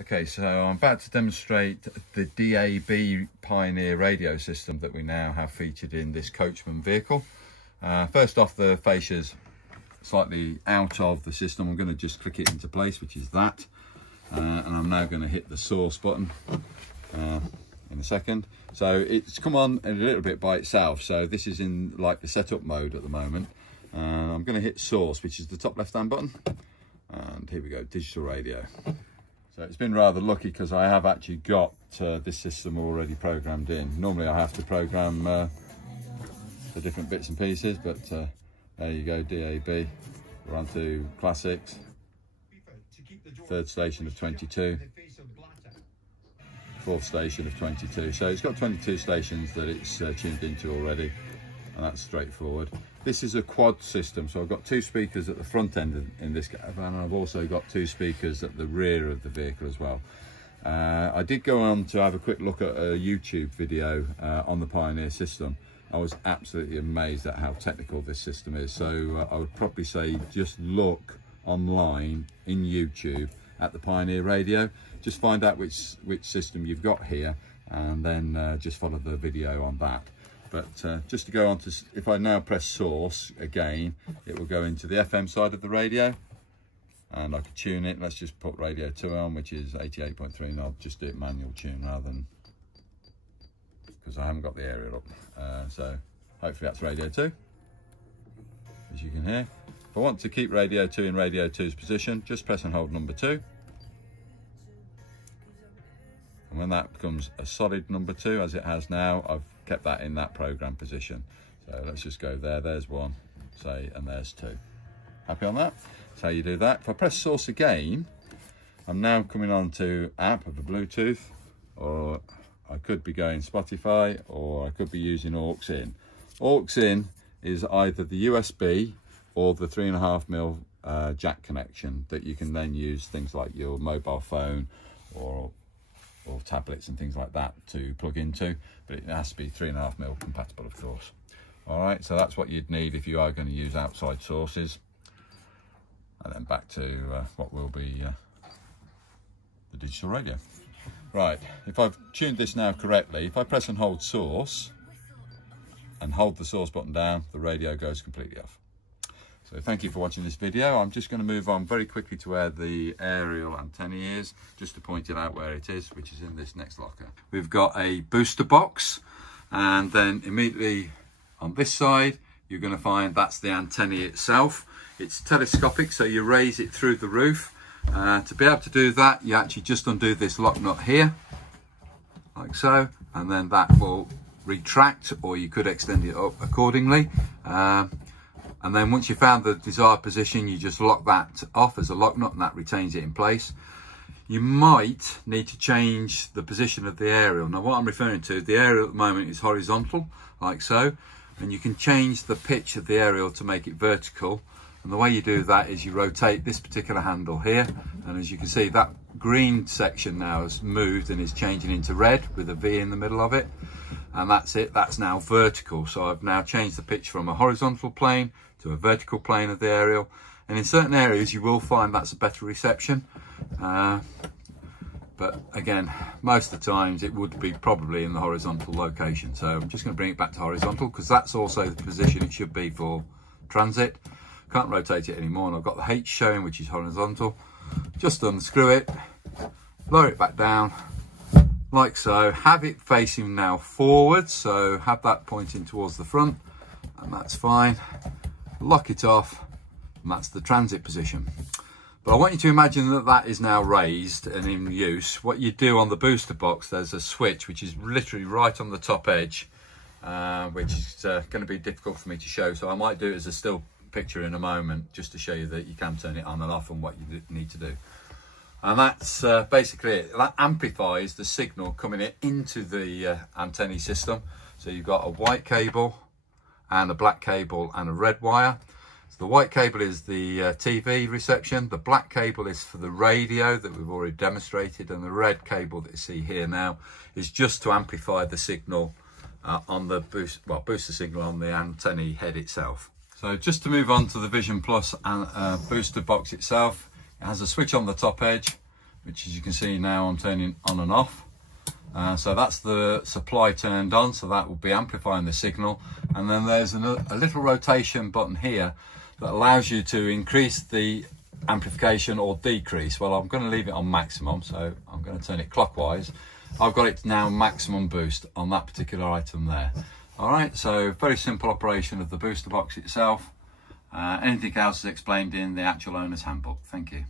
Okay, so I'm about to demonstrate the DAB Pioneer radio system that we now have featured in this Coachman vehicle. First off, the fascia's slightly out of the system. I'm going to just click it into place, which is that. And I'm now going to hit the source button in a second. So it's come on a little bit by itself. So this is in like the setup mode at the moment. I'm going to hit source, which is the top left-hand button. And here we go, digital radio. So it's been rather lucky because I have actually got this system already programmed in. Normally I have to program the different bits and pieces, but there you go, DAB. We're on to classics, third station of 22, fourth station of 22. So it's got 22 stations that it's tuned into already, and that's straightforward. This is a quad system, so I've got two speakers at the front end in this caravan, and I've also got two speakers at the rear of the vehicle as well. I did go on to have a quick look at a YouTube video on the Pioneer system. I was absolutely amazed at how technical this system is. So I would probably say just look online in YouTube at the Pioneer radio. Just find out which system you've got here, and then just follow the video on that. But just to go on to, if I now press source again, it will go into the FM side of the radio, and I can tune it. Let's just put radio 2 on, which is 88.3, and I'll just do it manual tune rather than, because I haven't got the aerial up. So hopefully that's radio 2, as you can hear. If I want to keep radio 2 in radio 2's position, just press and hold number 2. And when that becomes a solid number 2, as it has now, I've kept that in that program position. So let's just go there, there's 1, say, and there's 2. Happy on that? That's how you do that. If I press source again, I'm now coming on to app of a Bluetooth, or I could be going Spotify, or I could be using aux in. Aux in is either the USB or the 3.5mm jack connection that you can then use things like your mobile phone or tablets and things like that to plug into, but it has to be 3.5mm compatible, of course. All right, so that's what you'd need if you are going to use outside sources. And then back to what will be the digital radio. Right, if I've tuned this now correctly, if I press and hold source and hold the source button down, the radio goes completely off. So thank you for watching this video. I'm just going to move on very quickly to where the aerial antennae is, just to point it out where it is, which is in this next locker. We've got a booster box, and then immediately on this side, you're going to find that's the antennae itself. It's telescopic, so you raise it through the roof. To be able to do that, you actually just undo this lock nut here, like so, and then that will retract, or you could extend it up accordingly. And then once you've found the desired position, you just lock that off as a lock nut, and that retains it in place. You might need to change the position of the aerial. Now what I'm referring to, the aerial at the moment is horizontal, like so, and you can change the pitch of the aerial to make it vertical. And the way you do that is you rotate this particular handle here, and as you can see, that green section now has moved and is changing into red with a V in the middle of it. And that's it, that's now vertical. So I've now changed the pitch from a horizontal plane to a vertical plane of the aerial. And in certain areas you will find that's a better reception. But again, most of the times it would be probably in the horizontal location. So I'm just going to bring it back to horizontal, because that's also the position it should be for transit. Can't rotate it anymore, and I've got the H showing, which is horizontal. Just unscrew it, lower it back down, like so. Have it facing now forward, so have that pointing towards the front, and that's fine. Lock it off, and that's the transit position. But I want you to imagine that that is now raised and in use. What you do on the booster box, there's a switch which is literally right on the top edge, which is going to be difficult for me to show, so I might do it as a still picture in a moment, just to show you that you can turn it on and off and what you need to do. And that's basically it. That amplifies the signal coming into the antennae system. So you've got a white cable and a black cable and a red wire. So the white cable is the TV reception, the black cable is for the radio that we've already demonstrated, and the red cable that you see here now is just to amplify the signal on the booster signal on the antennae head itself. So just to move on to the Vision Plus booster box itself, it has a switch on the top edge, which as you can see now I'm turning on and off. So that's the supply turned on, so that will be amplifying the signal. And then there's a little rotation button here that allows you to increase the amplification or decrease. Well, I'm going to leave it on maximum, so I'm going to turn it clockwise. I've got it now maximum boost on that particular item there. All right, so very simple operation of the booster box itself. Anything else is explained in the actual owner's handbook. Thank you.